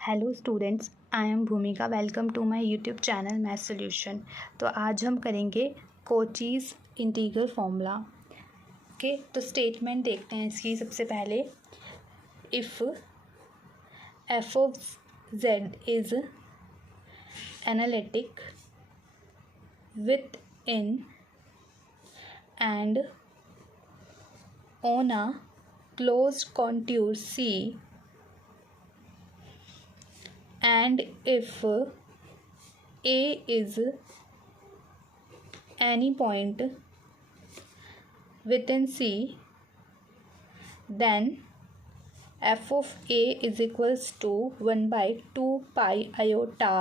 Hello students, I am Bhumika. Welcome to my YouTube channel math solution. तो आज हम करेंगे कोचीज़ इंटीग्रल फॉर्मूला के। तो स्टेटमेंट देखते हैं इसकी। सबसे पहले, if F of Z is analytic with in and on a closed contour C, and if A is any point within C, then f of A is equals to 1 by 2 pi iota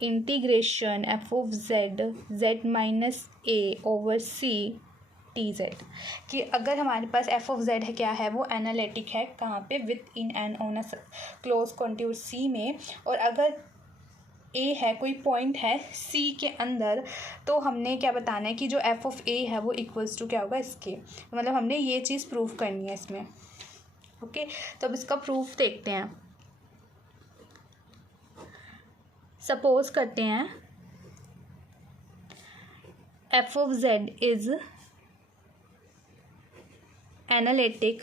integration f of z minus A over C dz। कि अगर हमारे पास F of Z है, क्या है वो, analytic है, कहाँ पे, within and on a closed contour C में, और अगर ए है, कोई पॉइंट है सी के अंदर, तो हमने क्या बताना है कि जो एफ ऑफ ए है वो इक्वल्स टू क्या होगा इसके। मतलब हमने ये चीज़ प्रूव करनी है इसमें। ओके, तो अब इसका प्रूफ देखते हैं। सपोज करते हैं F of Z is analytic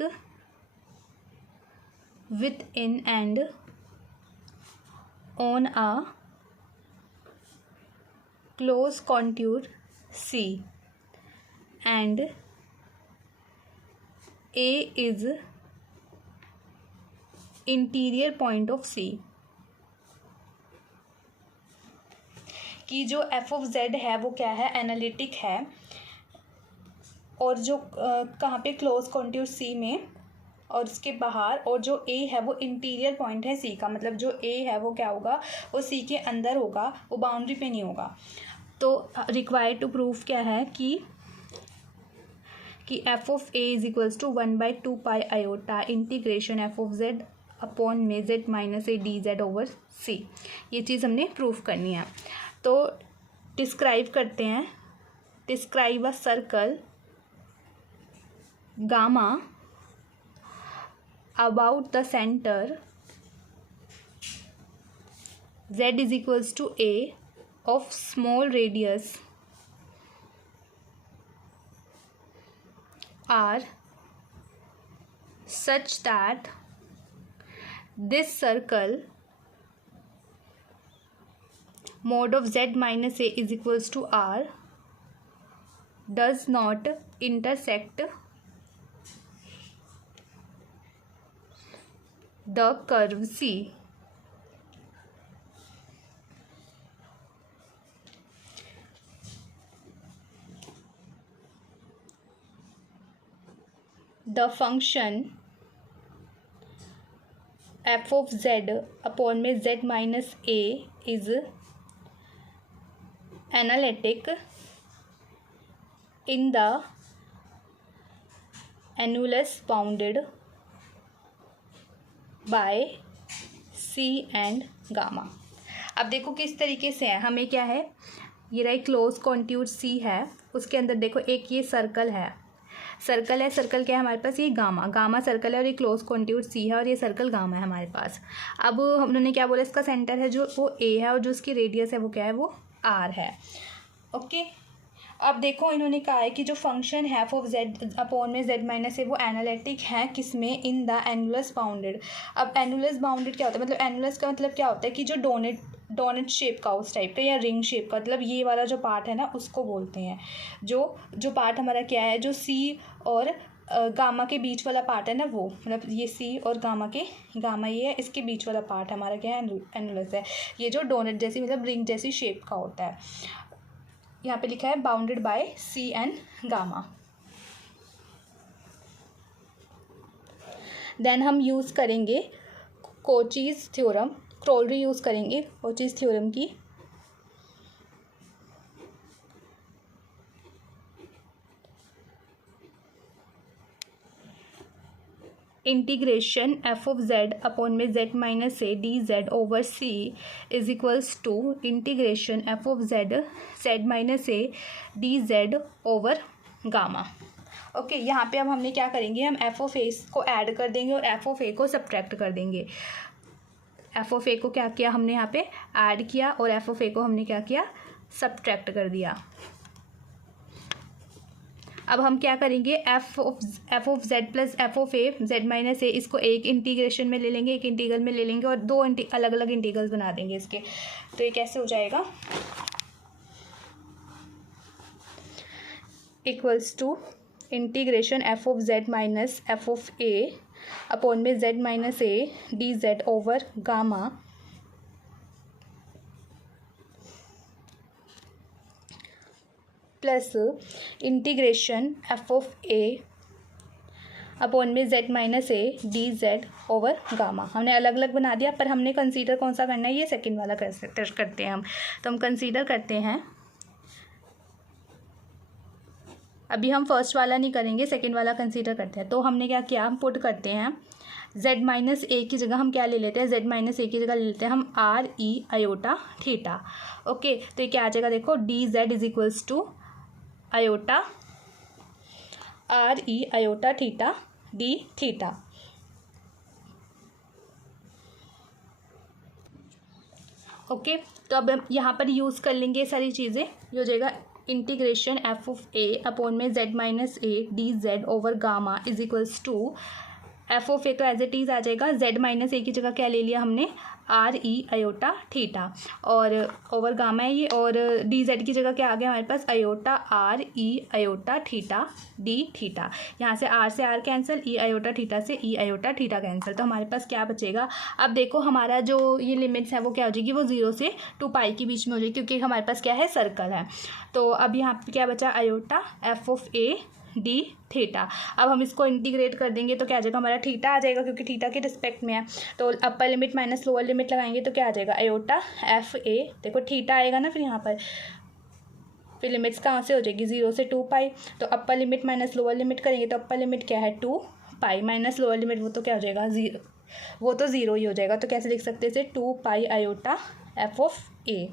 with in and on a closed contour C, and A is interior point of C। कि जो f of z है वो क्या है, एनालिटिक है, और जो कहाँ पे, क्लोज कॉन्ट्यूर C में और उसके बाहर, और जो ए है वो इंटीरियर पॉइंट है सी का। मतलब जो ए है वो क्या होगा, वो सी के अंदर होगा, वो बाउंड्री पे नहीं होगा। तो रिक्वायर्ड टू प्रूफ क्या है कि F of A is equals to 1 by 2 pi iota integration F of Z upon में Z minus A D Z over C. ये चीज़ हमने प्रूफ करनी है। तो डिस्क्राइब करते हैं। Describe a circle gamma about the center z is equals to a of small radius r such that this circle mod of z minus a is equals to r does not intersect the curve C। The function f of z upon में z minus a is analytic in the annulus bounded by C and gamma. अब देखो किस तरीके से है। हमें क्या है, ये रहा क्लोज कॉन्ट्यूर सी है, उसके अंदर देखो एक ये सर्कल है। सर्कल क्या है हमारे पास, ये गामा सर्कल है, और ये क्लोज कॉन्ट्यूर सी है, और ये सर्कल गामा है हमारे पास। अब हमने क्या बोला, इसका सेंटर है जो वो ए है, और जो इसकी रेडियस है वो क्या है, वो आर है। ओके, अब देखो इन्होंने कहा है कि जो फंक्शन है एफ ऑफ जेड अपॉन में जेड माइनस ए वो एनालिटिक है किसमें, इन द एनुलस बाउंडेड। अब एनुलस बाउंडेड क्या होता है, मतलब एनुलस का मतलब क्या होता है कि जो डोनेट शेप का, उस टाइप का, या रिंग शेप का, मतलब ये वाला जो पार्ट है ना उसको बोलते हैं। जो पार्ट हमारा क्या है, जो सी और गामा के बीच वाला पार्ट है ना वो, मतलब ये सी और गामा ये है, इसके बीच वाला पार्ट हमारा क्या है, एनुलस है। ये जो डोनेट जैसी, मतलब रिंग जैसी शेप का होता है। यहाँ पे लिखा है bounded by C and gamma. Then हम यूज़ करेंगे कोचीज़ थ्योरम, क्रोलरी यूज़ करेंगे कोचीज़ थ्योरम की। Integration F of Z upon में Z minus A D Z over C is equals to integration F of Z minus A D Z over gamma. Okay, यहाँ पे अब हमने क्या करेंगे, हम एफ ऑफ ए को ऐड कर देंगे और एफ ऑफ ए को सब्ट्रैक्ट कर देंगे। एफ ऑफ ए को क्या किया हमने यहाँ पे ऐड किया और एफ ऑफ ए को हमने क्या किया सब्ट्रैक्ट कर दिया। अब हम क्या करेंगे F of Z plus F of A Z minus A, इसको एक इंटीग्रेशन में ले लेंगे, एक इंटीग्रल में ले लेंगे और दो अलग अलग इंटीग्रल्स बना देंगे इसके। तो ये कैसे हो जाएगा, equals to integration F of Z minus F of A upon में Z minus A D Z over gamma plus integration F of A upon में Z minus A D Z over gamma. हमने अलग अलग बना दिया, पर हमने consider कौन सा करना है, ये सेकंड वाला करते हैं हम। तो हम कंसीडर करते हैं, अभी हम फर्स्ट वाला नहीं करेंगे, सेकंड वाला कंसीडर करते हैं। तो हमने क्या किया, हम पुट करते हैं z माइनस ए की जगह हम क्या ले लेते हैं, z माइनस ए की जगह ले लेते हैं हम आर ई आयोटा थीटा। ओके, तो ये क्या आ जाएगा, देखो d z is equals to iota R E iota theta D theta. Okay, तो अब हम यहाँ पर यूज़ कर लेंगे सारी चीज़ें। ये हो जाएगा integration F of A upon में Z minus A D Z over gamma is equals to F of A तो एज इट इज़ आ जाएगा, जेड माइनस ए की जगह क्या ले लिया हमने आर ई आयोटा थीटा और ओवर गामा है ये, और डी जेड की जगह क्या आ गया हमारे पास iota R E iota theta D theta. यहाँ से R cancel, E iota theta से ई आयोटा थीटा कैंसिल, तो हमारे पास क्या बचेगा। अब देखो हमारा जो ये लिमिट्स है वो क्या हो जाएगी, वो 0 से 2 पाई के बीच में हो जाएगी, क्योंकि हमारे पास क्या है सर्कल है। तो अब यहाँ पे क्या बचा iota F of A D theta. अब हम इसको इंटीग्रेट कर देंगे तो क्या आ जाएगा, हमारा थीटा आ जाएगा क्योंकि थीटा के रिस्पेक्ट में है। तो upper limit minus lower limit लगाएंगे तो क्या आ जाएगा आयोटा एफ ए, देखो थीटा आएगा ना, फिर यहाँ पर फिर लिमिट्स कहाँ से हो जाएगी 0 से 2 पाई। तो upper limit minus lower limit करेंगे तो अपर लिमिट क्या है 2 पाई माइनस लोअर लिमिट वो तो क्या हो जाएगा 0, वो तो 0 ही हो जाएगा। तो कैसे लिख सकते हैं इसे 2 पाई iota F of A.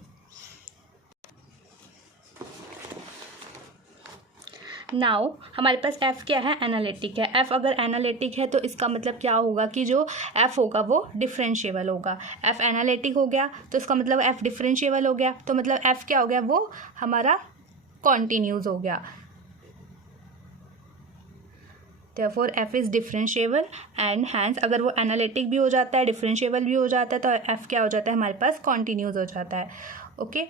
Now हमारे पास f क्या है, एनालिटिक है। f अगर एनालिटिक है तो इसका मतलब क्या होगा कि जो f होगा वो डिफरेंशिएबल होगा। f एनालिटिक हो गया तो इसका मतलब f डिफरेंशिएबल हो गया, तो मतलब f क्या हो गया, वो हमारा कॉन्टिन्यूस हो गया। Therefore f is differentiable and hence अगर वो एनालिटिक भी हो जाता है डिफरेंशिएबल भी हो जाता है तो f क्या हो जाता है हमारे पास कॉन्टिन्यूस हो जाता है। Okay,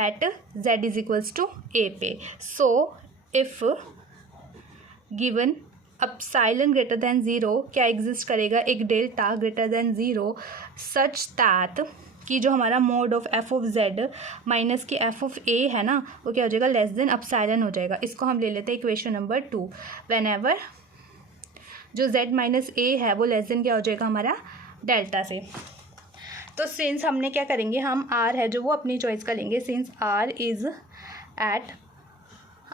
at z is equals to a पे। So if given epsilon greater than 0 क्या एग्जिस्ट करेगा, एक delta greater than 0 such that कि जो हमारा mod of f of Z minus की एफ ऑफ ए है ना वो क्या हो जाएगा लेस देन एप्सिलॉन हो जाएगा। इसको हम ले लेते हैं इक्वेशन नंबर 2। वेन एवर जो z माइनस ए है वो लेस देन क्या हो जाएगा हमारा डेल्टा से। तो सिंस हमने क्या करेंगे, हम r है जो वो अपनी चॉइस का लेंगे, since r is at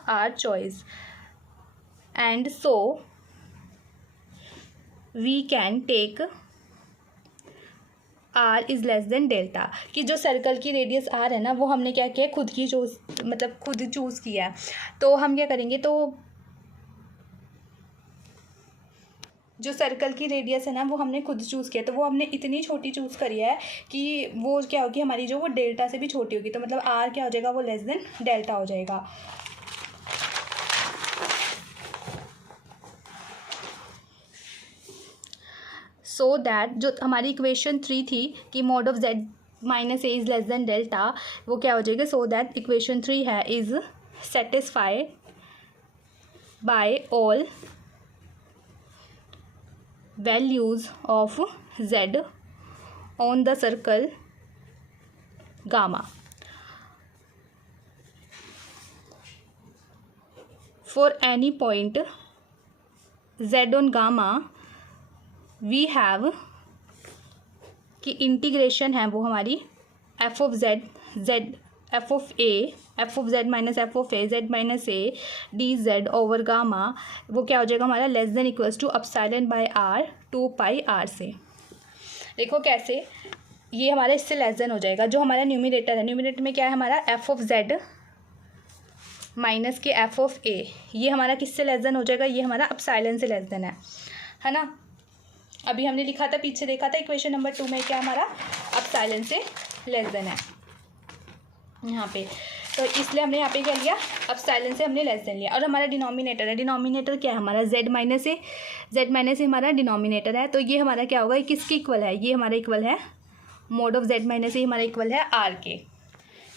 our choice and so we can take r is less than delta, कि जो सर्कल की रेडियस r है ना वो हमने क्या किया खुद की चूज़ मतलब खुद चूज़ किया है। तो हम क्या करेंगे, तो जो सर्कल की रेडियस है ना वो हमने खुद चूज़ किया, तो वो हमने इतनी छोटी चूज़ करी है कि वो क्या होगी हमारी जो वो डेल्टा से भी छोटी होगी। तो मतलब r क्या हो जाएगा वो लेस देन डेल्टा हो जाएगा। सो दैट जो हमारी इक्वेशन 3 थी कि mode of z minus A is less than delta वो क्या हो जाएगा, सो दैट इक्वेशन 3 है is satisfied by all values of z on the circle gamma. For any point z on gamma we have कि integration है वो हमारी f of z f of a f of z minus f of a z माइनस a d Z over gamma वो क्या हो जाएगा हमारा less than equals to epsilon by r 2 pi r से। देखो कैसे ये हमारा इससे लेस देन हो जाएगा। जो हमारा न्यूमिनेटर है, न्यूमिनेटर में क्या है हमारा f of z माइनस के f of a, ये हमारा किससे लेस देन हो जाएगा, ये हमारा एप्सिलॉन से लेस देन है ना। अभी हमने लिखा था, पीछे देखा था इक्वेशन नंबर 2 में क्या हमारा एप्सिलॉन से लेस देन है यहाँ पे, तो इसलिए हमने यहाँ पे क्या लिया, एप्सिलॉन से हमने लेस देन लिया। और हमारा डिनोमिनेटर है, डिनोमिनेटर क्या है हमारा z माइनस ए हमारा डिनोमिनेटर है, तो ये हमारा क्या होगा, किसके इक्वल है, ये हमारा इक्वल है मोड ऑफ z माइनस ए हमारा इक्वल है r के।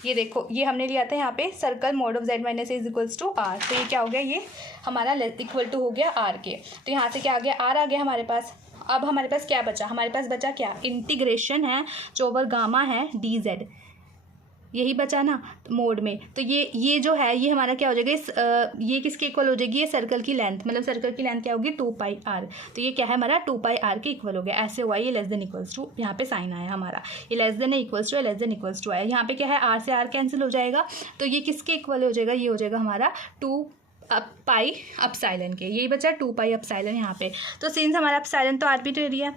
ये देखो ये हमने लिया था यहाँ पे circle mod of z minus a is equals to r, तो ये क्या हो गया, ये हमारा इक्वल टू हो गया r के। तो यहाँ से क्या आ गया, r आ गया हमारे पास। अब हमारे पास क्या बचा, हमारे पास बचा क्या, इंटीग्रेशन है जो ओवर गामा है dz, यही बचा ना मोड में। तो ये जो है ये हमारा क्या हो जाएगा, ये किसके इक्वल हो जाएगी, ये सर्कल की लेंथ, मतलब सर्कल की लेंथ क्या होगी 2πr, तो ये क्या है हमारा 2πr के इक्वल हो गया। ऐसे हुआ, ये लेस देन इक्वल्स टू, यहाँ पे साइन आया हमारा, ये less than equals to, less than equals to आया। यहाँ पे क्या है, r से r कैंसिल हो जाएगा, तो ये किसके इक्वल हो जाएगा, ये हो जाएगा हमारा 2π एप्सिलॉन के, यही बचा 2π एप्सिलॉन यहाँ पे। तो सिंस हमारा एप्सिलॉन तो आर्बिट्रेरी है,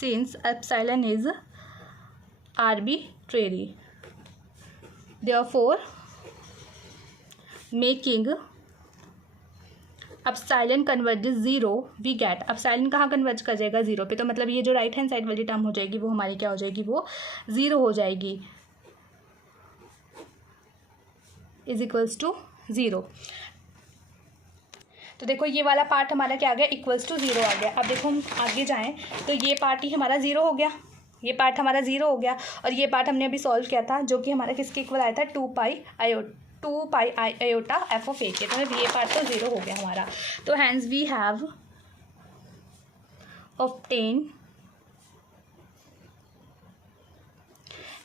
since epsilon is arbitrary, therefore making epsilon converges 0 we get, epsilon कहाँ कन्वर्ज कर जाएगा 0 पे, तो मतलब ये जो राइट हैंड साइड वाली टर्म हो जाएगी वो हमारी क्या हो जाएगी, वो 0 हो जाएगी, इज इक्वल्स टू 0। तो देखो ये वाला पार्ट हमारा क्या आ गया, इक्वल्स टू 0 आ गया। अब देखो हम आगे जाएँ तो ये पार्ट ही हमारा 0 हो गया, ये पार्ट हमारा 0 हो गया, और ये पार्ट हमने अभी सॉल्व किया था जो कि हमारा किसके इक्वल आया था, 2π आयोटा f ऑफ a के, तो ये पार्ट तो 0 हो गया हमारा। तो हैंस वी हैव ऑब्टेन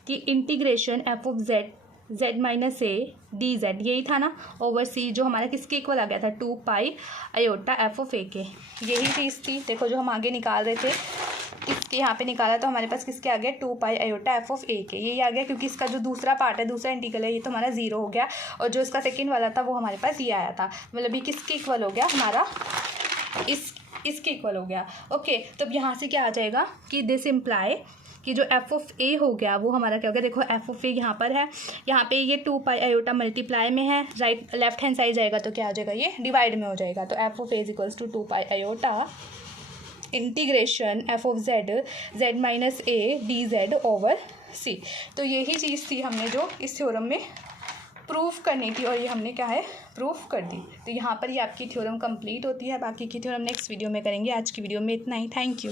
कि integration f of z minus A dz, यही था ना ओवर c, जो हमारा किसके इक्वल आ गया था 2π आयोटा f ऑफ a के, यही चीज़ थी। देखो जो हम आगे निकाल रहे थे इसके यहाँ पे निकाला तो हमारे पास किसके आ गया 2π आयोटा f ऑफ a के, यही आ गया, क्योंकि इसका जो दूसरा पार्ट है, दूसरा इंटीग्रल है, ये तो हमारा 0 हो गया, और जो इसका सेकंड वाला था वो हमारे पास ये आया था, मतलब ये किसके इक्वल हो गया हमारा, इसके इक्वल हो गया। ओके, तो अब यहाँ से क्या आ जाएगा कि दिस इम्प्लाई कि जो f ऑफ a हो गया वो हमारा क्या हो गया, देखो f ऑफ a यहाँ पर है, यहाँ पे ये 2π आयोटा मल्टीप्लाई में है, राइट लेफ्ट हैंड साइड जाएगा तो क्या हो जाएगा, ये डिवाइड में हो जाएगा, तो f of a is equals to 2π iota integration f of z माइनस a dz ओवर c। तो यही चीज़ थी हमने जो इस थ्योरम में प्रूफ करनी थी, और ये हमने क्या है प्रूफ कर दी। तो यहाँ पर ये आपकी थ्योरम कंप्लीट होती है, बाकी की थ्योरम नेक्स्ट वीडियो में करेंगे। आज की वीडियो में इतना ही, थैंक यू।